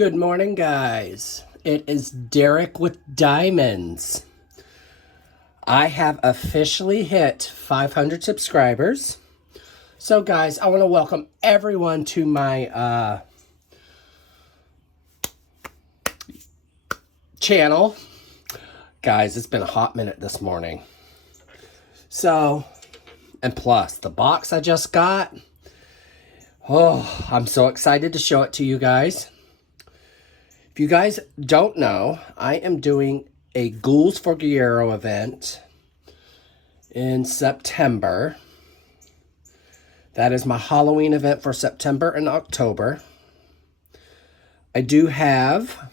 Good morning, guys. It is Derek with Diamonds. I have officially hit 500 subscribers. So, guys, I want to welcome everyone to my channel. Guys, it's been a hot minute this morning. So, and plus, the box I just got. Oh, I'm so excited to show it to you guys. If you guys don't know, I am doing a Ghouls for Guerrero event in September. That is my Halloween event for September and October. I do have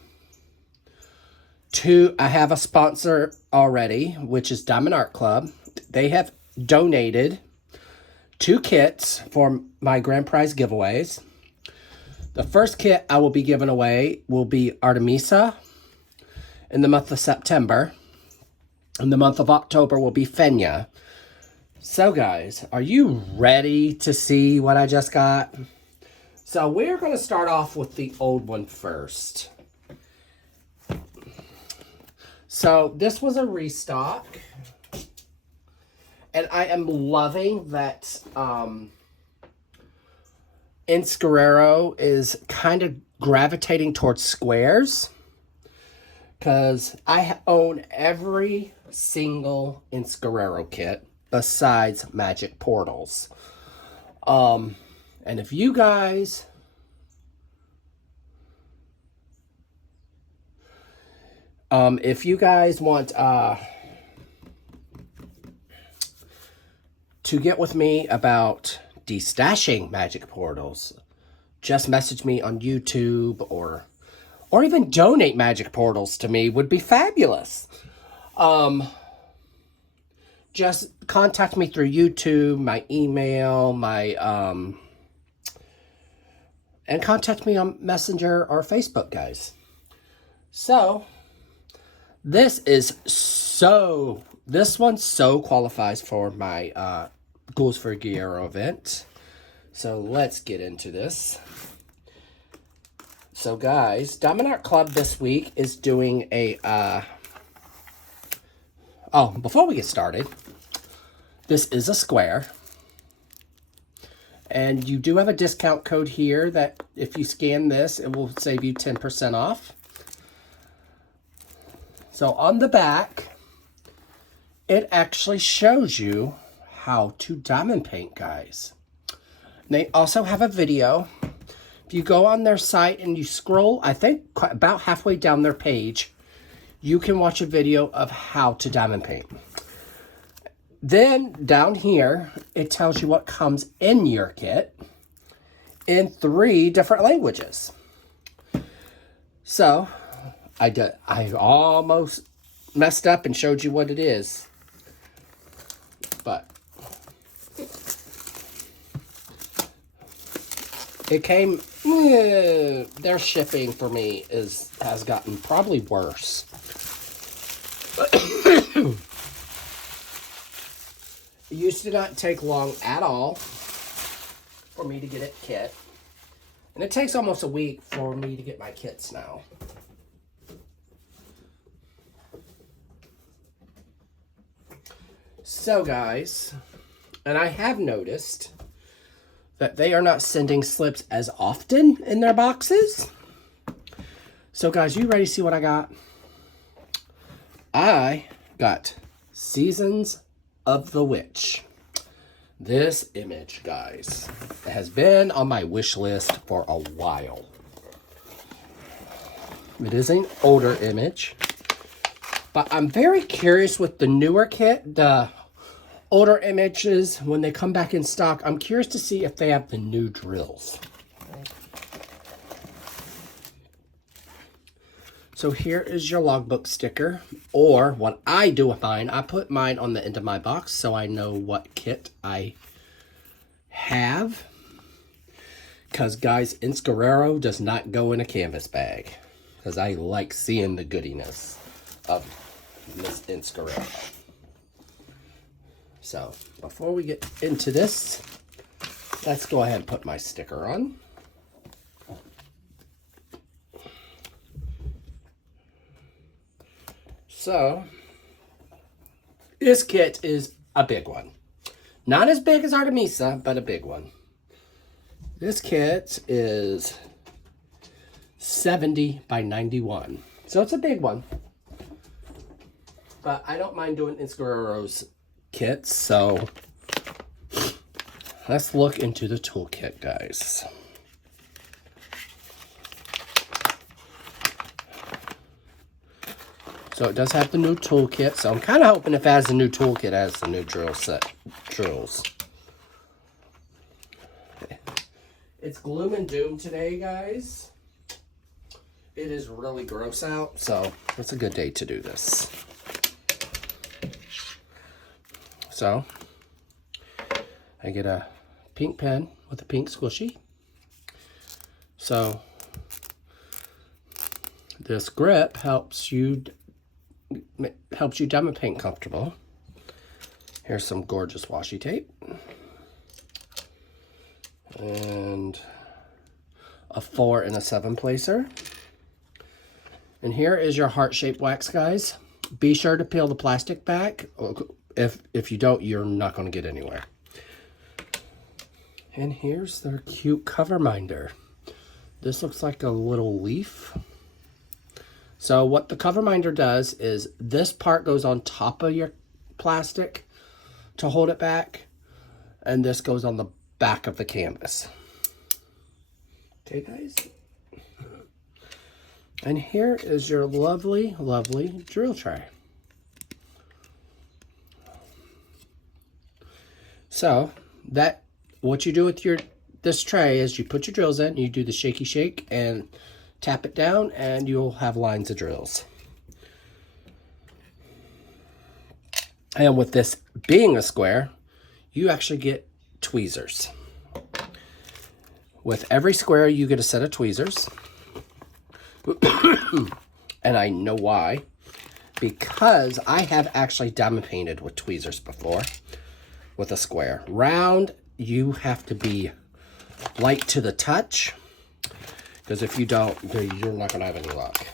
I have a sponsor already, which is Diamond Art Club. They have donated 2 kits for my grand prize giveaways. The first kit I will be giving away will be Artemisa in the month of September. In the month of October will be Fenya. So guys, are you ready to see what I just got? So we're going to start off with the old one first. So this was a restock. And I am loving that Guerrero is kind of gravitating towards squares, because I own every single Guerrero kit besides Magic Portals. And if you guys want to get with me about destashing Magic Portals, just message me on YouTube or even donate Magic Portals to me would be fabulous. Just contact me through YouTube, my email, and contact me on Messenger or Facebook, guys. So, this one so qualifies for my Ghouls for Guerrero event. So let's get into this. So guys, Diamond Art Club this week is doing a before we get started, this is a square. And you do have a discount code here that if you scan this, it will save you 10% off. So on the back, it actually shows you how to diamond paint, guys. They also have a video. If you go on their site and you scroll, I think about halfway down their page, you can watch a video of how to diamond paint. Then down here, it tells you what comes in your kit in 3 different languages. So, I almost messed up and showed you what it is. But it came, their shipping for me has gotten probably worse. It used to not take long at all for me to get a kit. And it takes almost a week for me to get my kits now. So guys, and I have noticed that they are not sending slips as often in their boxes. So guys, you ready to see what I got? I got Seasons of the Witch. This image, guys, has been on my wish list for a while. It is an older image, but I'm very curious with the newer kit, the older images, when they come back in stock, I'm curious to see if they have the new drills. So here is your logbook sticker, or what I do with mine, I put mine on the end of my box so I know what kit I have. Because guys, Guerrero does not go in a canvas bag, because I like seeing the goodiness of Miss Guerrero. So, before we get into this, let's go ahead and put my sticker on. So, this kit is a big one. Not as big as Artemisa, but a big one. This kit is 70 by 91. So it's a big one. But I don't mind doing Guerrero's kits, so let's look into the toolkit, guys. So it does have the new toolkit, so I'm kind of hoping if it has the new toolkit, it has the new drill set drills. It's gloom and doom today, guys. It is really gross out, so it's a good day to do this. So, I get a pink pen with a pink squishy. So, this grip helps you demo paint comfortable. Here's some gorgeous washi tape. And a 4 and a 7 placer. And here is your heart-shaped wax, guys. Be sure to peel the plastic back. If you don't, you're not going to get anywhere. And here's their cute cover minder. This looks like a little leaf. So what the cover minder does is this part goes on top of your plastic to hold it back. And this goes on the back of the canvas. Okay, guys. And here is your lovely, lovely drill tray. So what you do with this tray is you put your drills in, you do the shaky shake and tap it down, and you'll have lines of drills. And with this being a square, you actually get tweezers. With every square, you get a set of tweezers. And I know why. Because I have actually demo painted with tweezers before. With a square. Round, you have to be light to the touch. Because if you don't, you're not going to have any luck.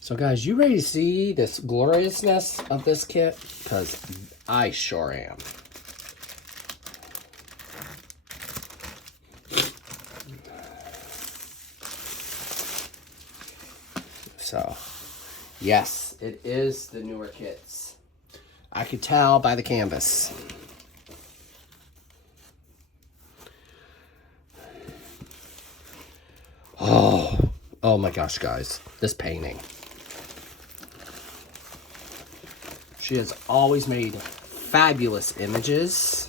So guys, you ready to see this gloriousness of this kit? Because I sure am. So, yes, it is the newer kits. I could tell by the canvas. Oh my gosh, guys. This painting. She has always made fabulous images.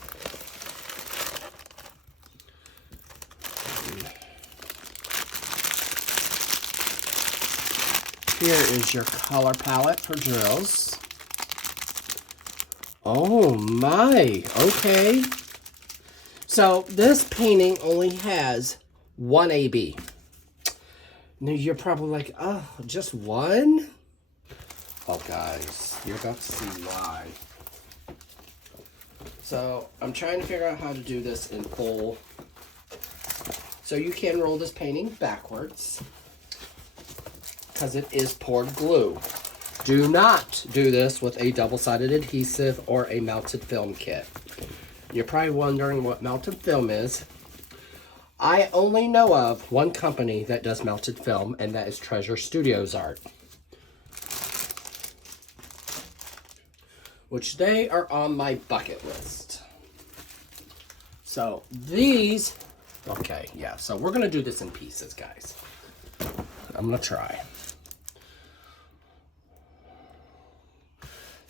Here is your color palette for drills. Oh my, okay. So this painting only has one AB. Now you're probably like, oh, just one? Oh guys, you're about to see why. So I'm trying to figure out how to do this in full. So you can roll this painting backwards, because it is poured glue. Do not do this with a double-sided adhesive or a melted film kit. You're probably wondering what melted film is. I only know of one company that does melted film, and that is Treasure Studios Art. Which they are on my bucket list. So these, okay, yeah, so we're gonna do this in pieces, guys. I'm gonna try.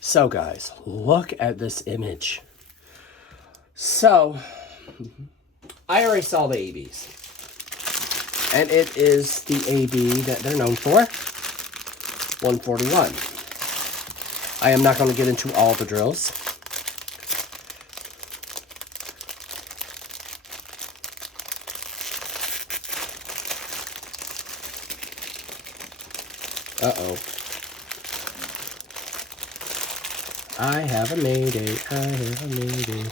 So guys, look at this image. So, I already saw the ABs. And it is the AB that they're known for, 141. I am not going to get into all the drills. Uh-oh. I have a mayday, I have a mayday.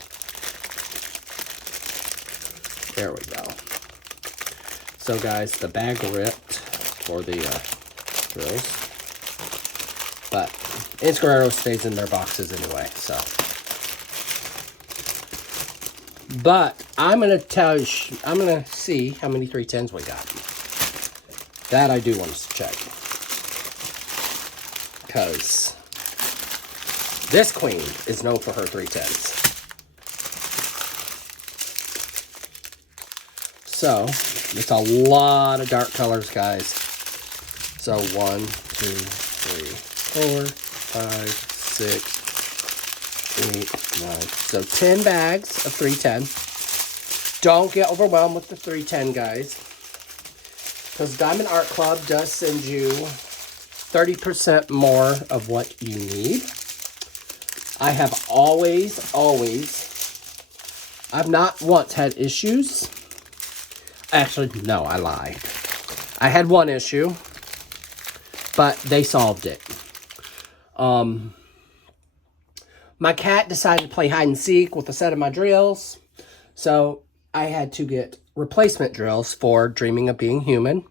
There we go. So guys, the bag ripped for the throws. But Guerrero stays in their boxes anyway, so. But I'm going to I'm going to see how many 310s we got. That I do want to check. Because this queen is known for her 310s. So, it's a lot of dark colors, guys. So, 1, 2, 3, 4, 5, 6, 8, 9. So, 10 bags of 310. Don't get overwhelmed with the 310, guys. Because Diamond Art Club does send you 30% more of what you need. I have always, I've not once had issues. Actually, no, I lied. I had one issue, but they solved it. My cat decided to play hide and seek with a set of my drills, so I had to get replacement drills for Dreaming of Being Human,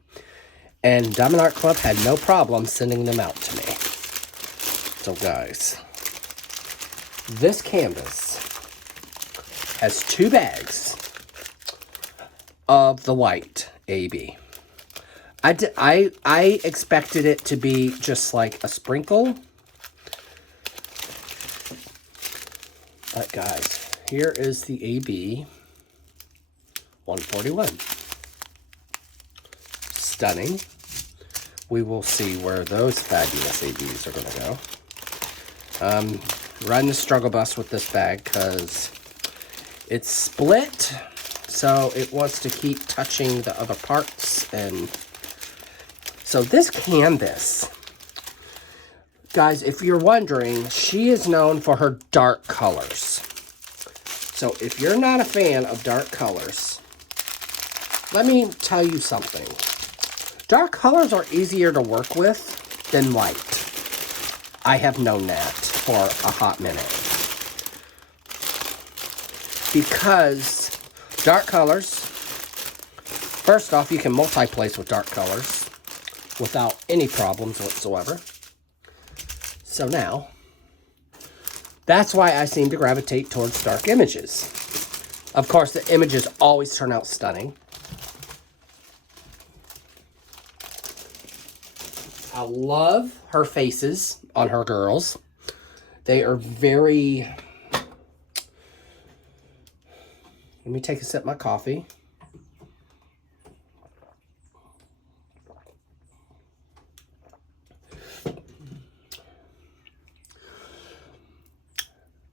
and Diamond Art Club had no problem sending them out to me. So guys, this canvas has 2 bags of the white AB. I expected it to be just like a sprinkle. But guys, here is the AB 141. Stunning. We will see where those fabulous ABs are going to go. Run the struggle bus with this bag because it's split, so it wants to keep touching the other parts. And so this canvas, guys, if you're wondering, she is known for her dark colors. So if you're not a fan of dark colors, let me tell you something. Dark colors are easier to work with than light. I have known that for a hot minute. Because dark colors, first off, you can multi-place with dark colors without any problems whatsoever. So now, that's why I seem to gravitate towards dark images. Of course, the images always turn out stunning. I love her faces on her girls. They are very... Let me take a sip of my coffee.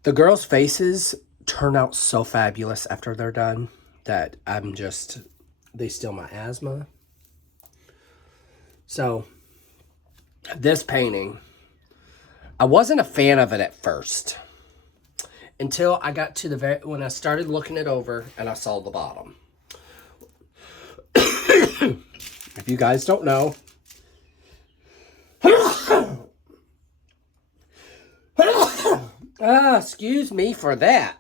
The girls' faces turn out so fabulous after they're done that they still my asthma. So, this painting, I wasn't a fan of it at first. Until I got to when I started looking it over and I saw the bottom. If you guys don't know, excuse me for that.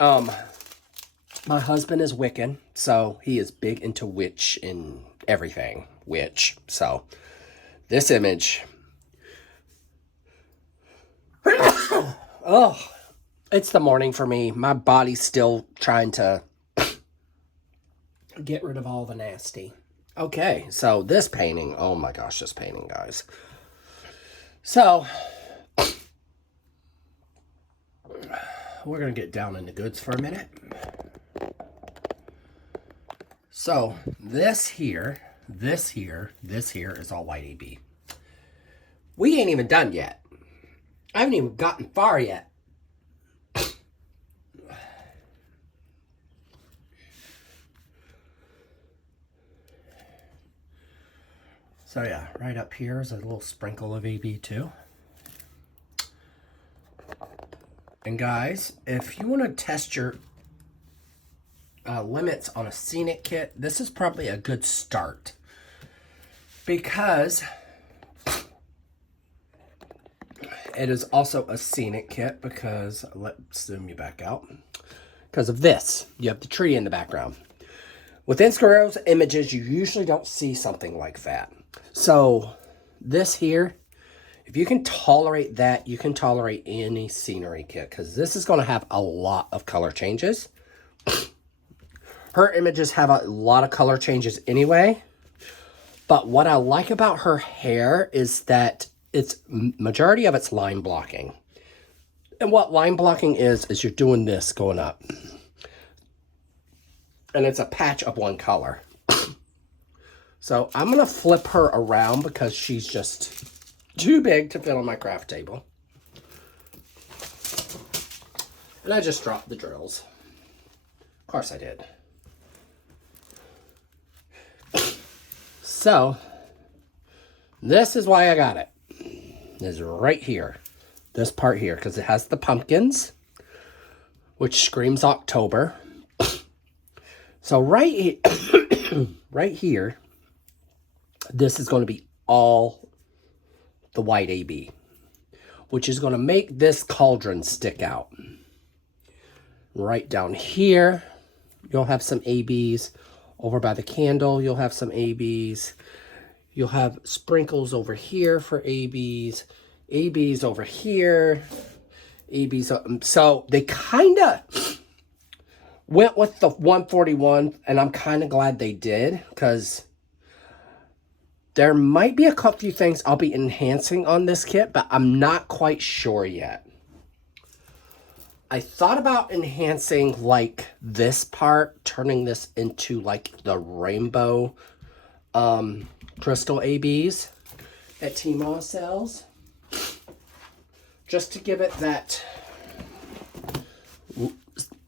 My husband is Wiccan, so he is big into witch and everything. Witch. So, this image. Oh, it's the morning for me. My body's still trying to get rid of all the nasty. Okay, so this painting. Oh my gosh, this painting, guys. So, we're going to get down in the goods for a minute. So, this here is all white AB. We ain't even done yet. I haven't even gotten far yet. So yeah, right up here is a little sprinkle of AB too. And guys, if you want to test your limits on a scenic kit, this is probably a good start. Because it is also a scenic kit because, let's zoom you back out. Because of this, you have the tree in the background. With Guerrero's images, you usually don't see something like that. So, this here, if you can tolerate that, you can tolerate any scenery kit, because this is going to have a lot of color changes. Her images have a lot of color changes anyway. But what I like about her hair is that it's majority of it's line blocking. And what line blocking is you're doing this going up. And it's a patch of one color. So I'm going to flip her around because she's just too big to fit on my craft table. And I just dropped the drills. Of course I did. So, this is why I got it. Is right here. This part here, because it has the pumpkins, which screams October. So right here, this is going to be all the white AB, which is going to make this cauldron stick out. Right down here, you'll have some ABs. Over by the candle, you'll have some ABs. You'll have sprinkles over here for ABs. ABs over here. ABs. So they kind of went with the 141, and I'm kind of glad they did, because there might be a couple few things I'll be enhancing on this kit, but I'm not quite sure yet. I thought about enhancing like this part, turning this into like the rainbow crystal ABs at Tmall sales, just to give it that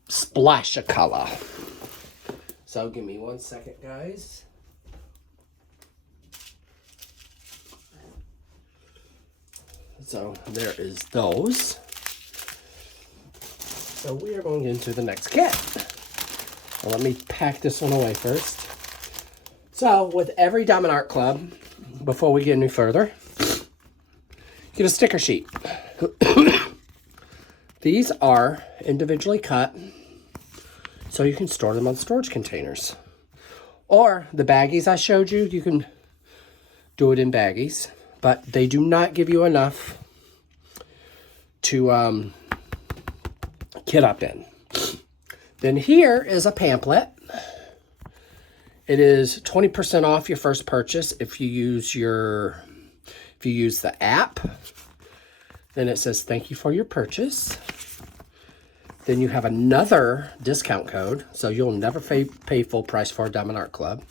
splash of color. So give me 1 second, guys. So there is those. So we are going into the next kit. Well, let me pack this one away first. So with every Diamond Art Club, before we get any further, get a sticker sheet. These are individually cut, so you can store them on storage containers. Or the baggies I showed you, you can do it in baggies, but they do not give you enough to kit up in. Then here is a pamphlet. It is 20% off your first purchase if you use the app. Then it says thank you for your purchase. Then you have another discount code, so you'll never pay full price for a Diamond Art Club.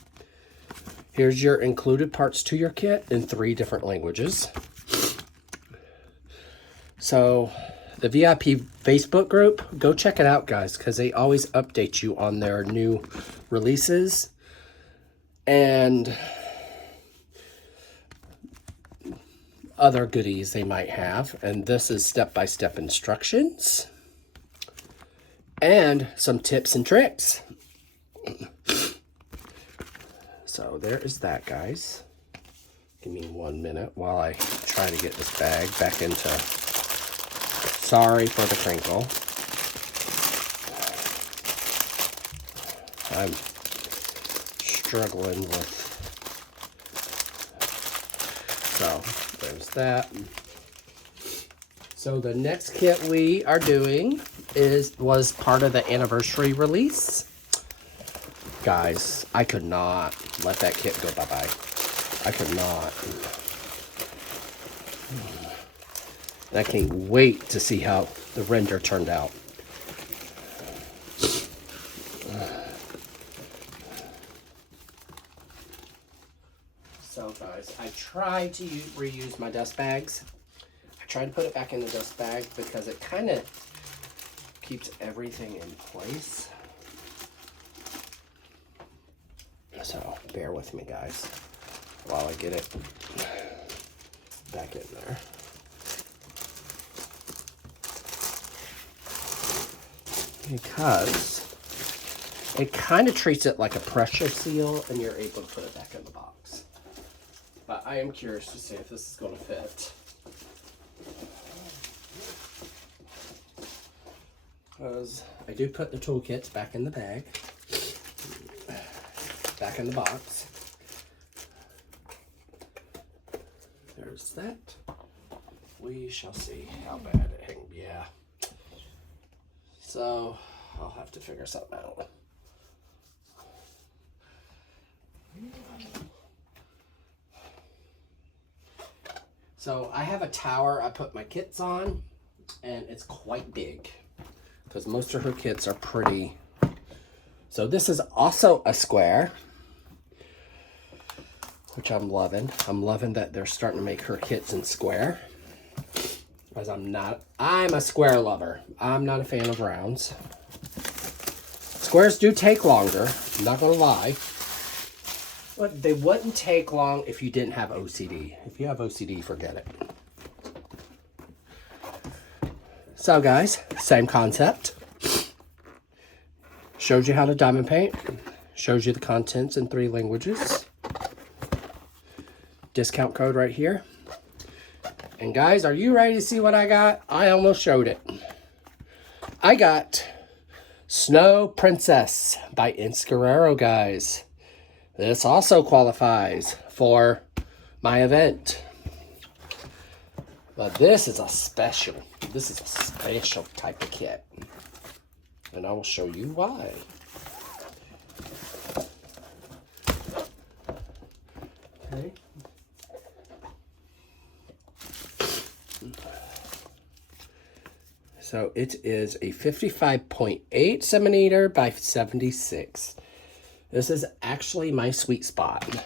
Here's your included parts to your kit in 3 different languages. So the VIP Facebook group, go check it out, guys, because they always update you on their new releases and other goodies they might have. And this is step-by-step instructions and some tips and tricks. So there is that, guys. Give me 1 minute while I try to get this bag back into... Sorry for the crinkle. I'm struggling with... So, there's that. So the next kit we are doing was part of the anniversary release. Guys, I could not let that kit go bye-bye. I could not. And I can't wait to see how the render turned out. So guys, I tried to reuse my dust bags. I tried to put it back in the dust bag because it kind of keeps everything in place. So bear with me, guys, while I get it back in there. Because it kind of treats it like a pressure seal and you're able to put it back in the box. But I am curious to see if this is going to fit. Because I do put the toolkits back in the bag. Back in the box. There's that. We shall see how bad it hangs. Yeah. So I'll have to figure something out. So I have a tower I put my kits on, and it's quite big because most of her kits are pretty. So this is also a square, which I'm loving. I'm loving that they're starting to make her kits in square, because I'm a square lover. I'm not a fan of rounds. Squares do take longer, I'm not gonna lie. But they wouldn't take long if you didn't have OCD. If you have OCD, forget it. So guys, same concept. Shows you how to diamond paint. Shows you the contents in 3 languages. Discount code right here. And guys, are you ready to see what I got? I almost showed it. I got Snow Princess by Guerrero, guys. This also qualifies for my event. But this is a special type of kit. And I will show you why. Okay. So it is a 55.8 centimeter by 76. This is actually my sweet spot.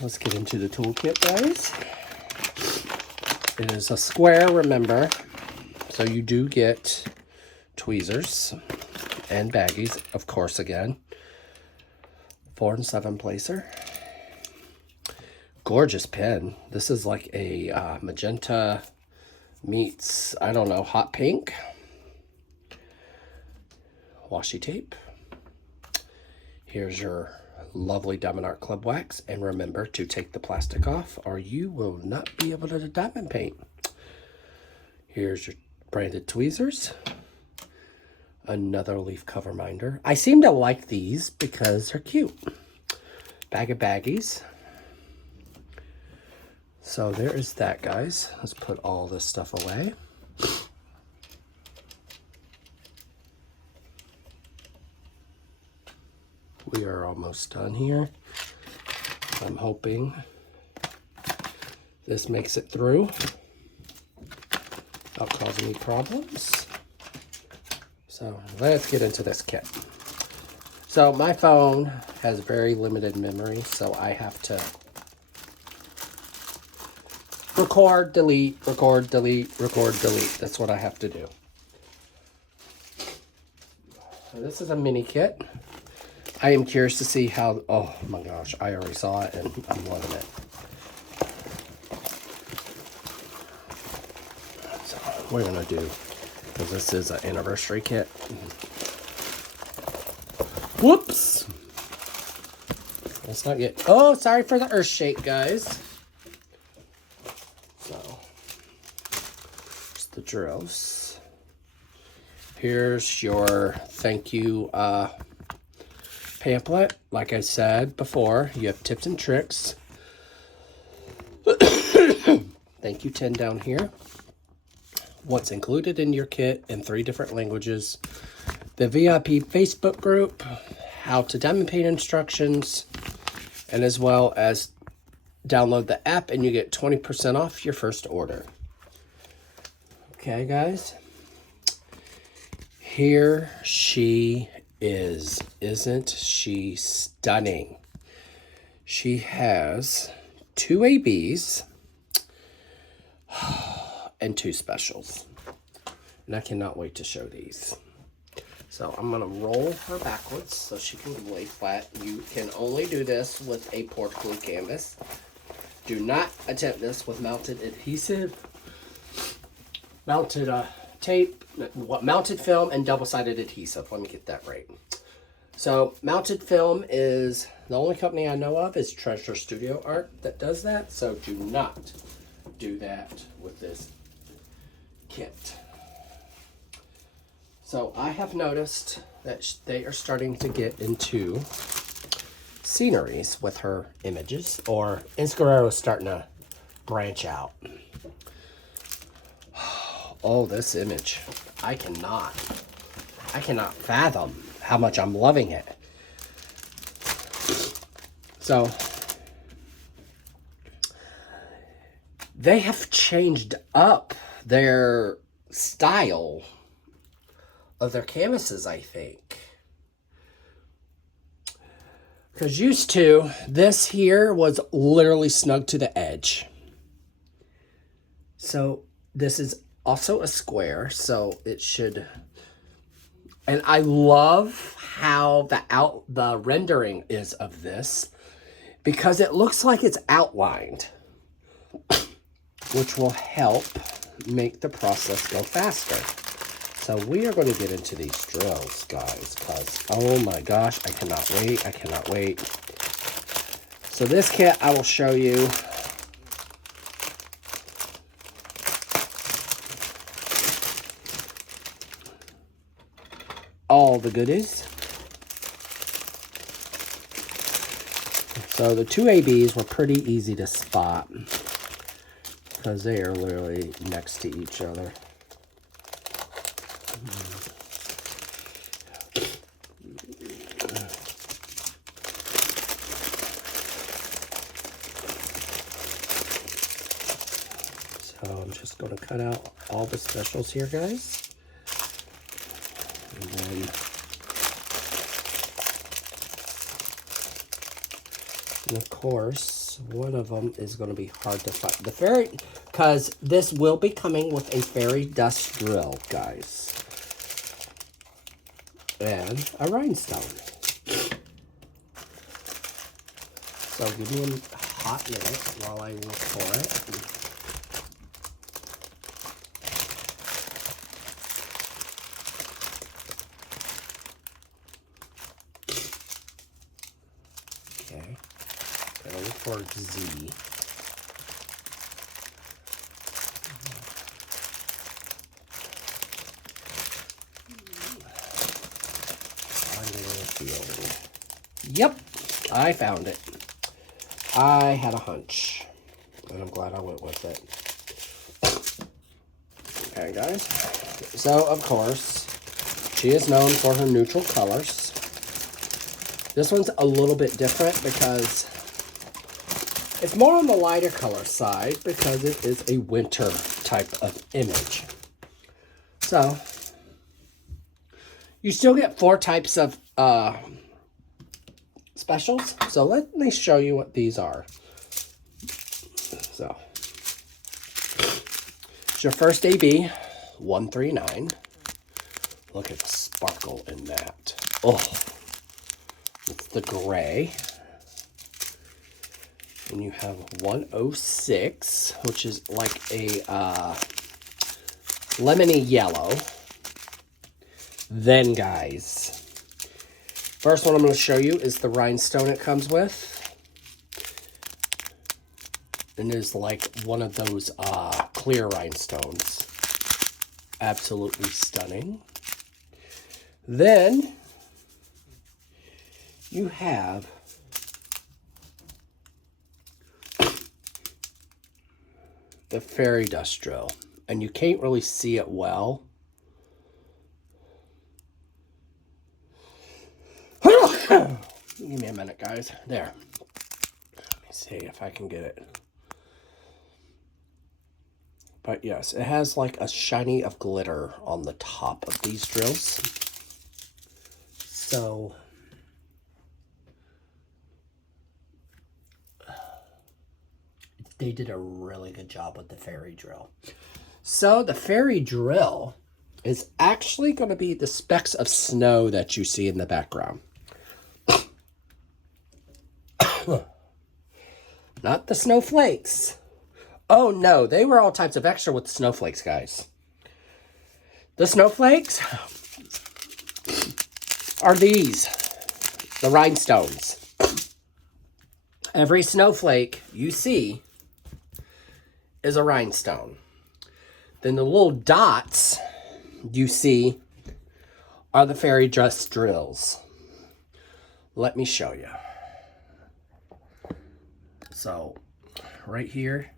Let's get into the toolkit, guys. It is a square, remember. So you do get tweezers and baggies, of course, again. 4 and 7 placer. Gorgeous pen. This is like a magenta meets, I don't know, hot pink. Washi tape. Here's your lovely Diamond Art Club wax. And remember to take the plastic off or you will not be able to diamond paint. Here's your branded tweezers. Another leaf cover minder. I seem to like these because they're cute. Bag of baggies. So there is that, guys. Let's put all this stuff away. We are almost done here. I'm hoping this makes it through without causing any problems. So let's get into this kit. So my phone has very limited memory, so I have to record, delete, record, delete, record, delete. That's what I have to do. So this is a mini kit. I am curious to see how, oh my gosh, I already saw it and I'm loving it. So what we're gonna do, because this is an anniversary kit. Whoops! Let's not get, oh, sorry for the earth shake, guys. So, here's the drills. Here's your thank you pamphlet. Like I said before, you have tips and tricks. Thank you 10 down here. What's included in your kit in 3 different languages. The VIP Facebook group, how to diamond paint instructions, and as well as download the app and you get 20% off your first order. Okay, guys. Here she is. Isn't she stunning? She has 2 ABs and 2 specials. And I cannot wait to show these. So I'm going to roll her backwards so she can lay flat. You can only do this with a port glue canvas. Do not attempt this with mounted adhesive, mounted tape, mounted film, and double-sided adhesive. Let me get that right. So mounted film is, the only company I know of is Treasure Studio Art that does that. So do not do that with this kit. So I have noticed that they are starting to get into sceneries with her images, or Guerrero is starting to branch out. Oh, this image. I cannot fathom how much I'm loving it. So, they have changed up their style of their canvases, I think. Because used to, this here was literally snug to the edge. So this is also a square, so it should... And I love how the rendering is of this, because it looks like it's outlined, which will help make the process go faster. So we are going to get into these drills, guys, because, oh my gosh, I cannot wait. I cannot wait. So this kit, I will show you. All the goodies. So the two ABs were pretty easy to spot because they are literally next to each other. So I'm just going to cut out all the specials here, guys. And then of course, one of them is going to be hard to find. The fairy, because this will be coming with a fairy dust drill, guys. And a rhinestone. So give me a hot minute while I look for it. Okay. Gotta look for Z. Yep, I found it. I had a hunch, and I'm glad I went with it. Okay, guys. So, of course, she is known for her neutral colors. This one's a little bit different because it's more on the lighter color side because it is a winter type of image. So, you still get 4 types of specials. So let me show you what these are. So it's your first AB 139. Look at the sparkle in that. Oh, it's the gray. And you have 106, which is like a lemony yellow. Then, guys, first one I'm going to show you is the rhinestone it comes with. And it is like one of those clear rhinestones. Absolutely stunning. Then you have the fairy dust drill. And you can't really see it well. Give me a minute, guys. There. Let me see if I can get it. But yes, it has like a shiny of glitter on the top of these drills. So they did a really good job with the fairy drill. So the fairy drill is actually going to be the specks of snow that you see in the background. Not the snowflakes. Oh no, they were all types of extra with the snowflakes, guys. The snowflakes are these, the rhinestones. Every snowflake you see is a rhinestone. Then the little dots you see are the fairy dust drills. Let me show you. So, right here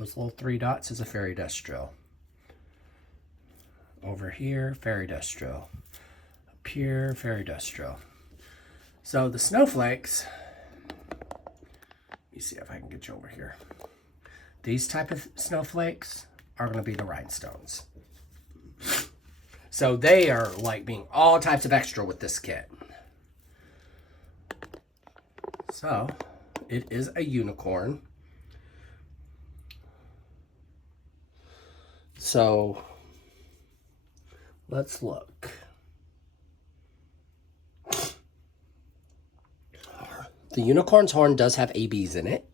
Those little 3 dots is a fairy dust drill. Over here, fairy dust drill. Up here, fairy dust drill. So the snowflakes, let me see if I can get you over here. These type of snowflakes are going to be the rhinestones. So they are like being all types of extra with this kit. So it is a unicorn. So let's look. The unicorn's horn does have ABs in it.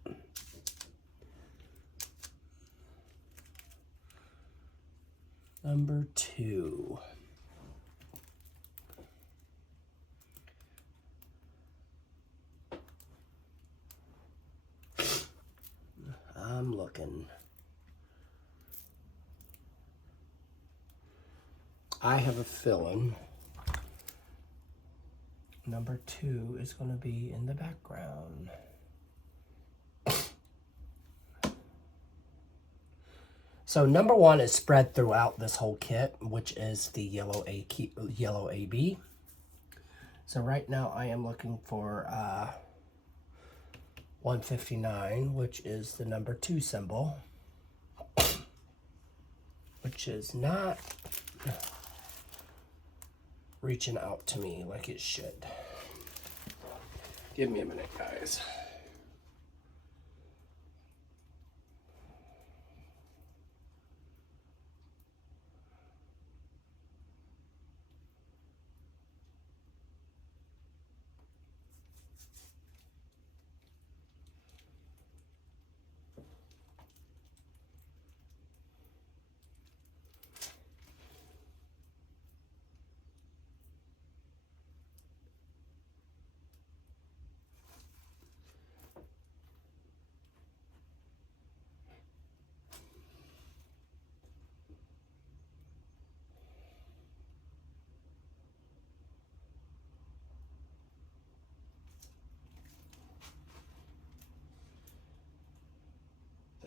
Number 2. I'm looking. I have a feeling number 2 is going to be in the background. So number 1 is spread throughout this whole kit, which is the yellow AB. So right now I am looking for 159, which is the number 2 symbol, which is not reaching out to me like it should. Give me a minute, guys.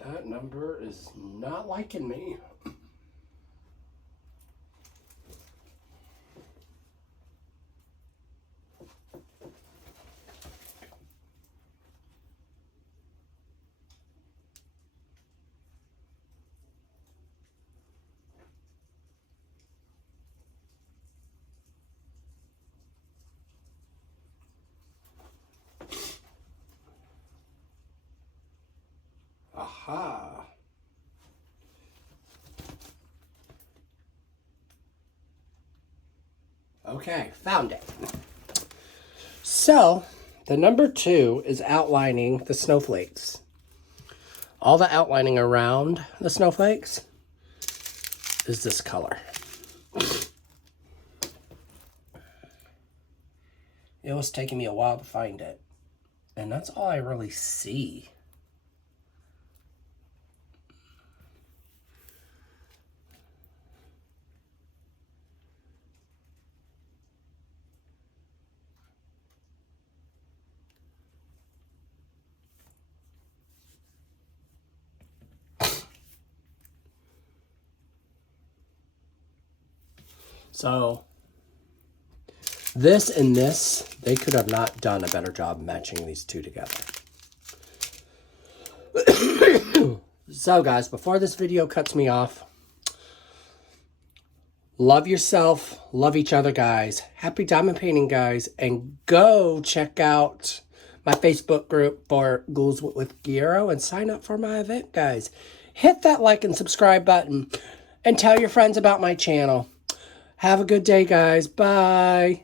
That number is not liking me. Aha. Okay, found it. So, the number 2 is outlining the snowflakes. All the outlining around the snowflakes is this color. It was taking me a while to find it. And that's all I really see. So, this and this, they could have not done a better job matching these two together. So, guys, before this video cuts me off, love yourself, love each other, guys. Happy diamond painting, guys. And go check out my Facebook group for Gouls with Guerrero and sign up for my event, guys. Hit that like and subscribe button and tell your friends about my channel. Have a good day, guys. Bye.